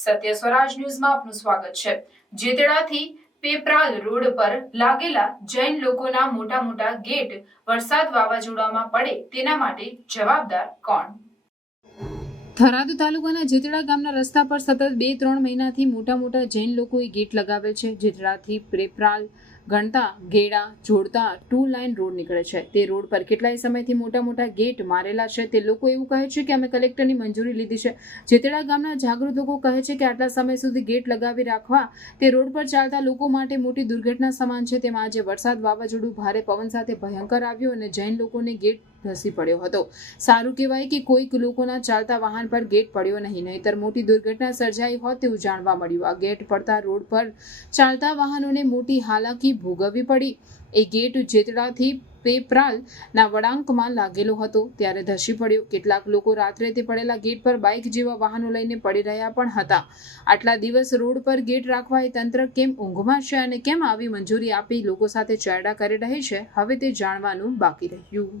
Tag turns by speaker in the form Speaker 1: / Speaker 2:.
Speaker 1: સત્ય સ્વરાજ ન્યૂઝમાં આપનું સ્વાગત છે. જેતડાથી પેપરાલ રોડ પર લાગેલા જૈન લોકોના મોટા મોટા ગેટ વરસાદ વાવાઝોડામાં પડે તેના માટે જવાબદાર કોણ? થરાદ તાલુકાના જેતડા ગામના રસ્તા પર સતત બે ત્રણ મહિનાથી મોટા મોટા જૈન લોકોએ ગેટ લગાવેલ છે. જેતડાથી પ્રેપરાલ, ગણતા, ગેડા, જોડતા ટુ લાઇન રોડ નીકળે છે. તે રોડ પર કેટલાય સમયથી મોટા મોટા ગેટ મારેલા છે. તે લોકો એવું કહે છે કે અમે કલેક્ટરની મંજૂરી લીધી છે. જેતડા ગામના જાગૃત લોકો કહે છે કે આટલા સમય સુધી ગેટ લગાવી રાખવા, તે રોડ પર ચાલતા લોકો માટે મોટી દુર્ઘટના સમાન છે. તેમાં આજે વરસાદ વાવાઝોડું ભારે પવન સાથે ભયંકર આવ્યું અને જૈન લોકોને ગેટ ધસી પડ્યો હતો. સારું કહેવાય કે કોઈક લોકોના ચાલતા વાહન પર ગેટ પડ્યો નહીં, નહીતર મોટી દુર્ઘટના સર્જાઈ હોત તેવું જાણવા મળ્યું. આ ગેટ પડતા રોડ પર ચાલતા વાહનોને મોટી હાલાકી ભોગવવી પડી. એ ગેટ જેતડાથી પેપરાલના વળાંકમાં લાગેલો હતો. ત્યારે ધસી પડ્યો. કેટલાક લોકો રાત્રે તે પડેલા ગેટ પર બાઇક જેવા વાહનો લઈને પડી રહ્યા પણ હતા. આટલા દિવસ રોડ પર ગેટ રાખવા એ તંત્ર કેમ ઊંઘમાં છે અને કેમ આવી મંજૂરી આપી લોકો સાથે ચેડા કરી રહી છે, હવે તે જાણવાનું બાકી રહ્યું.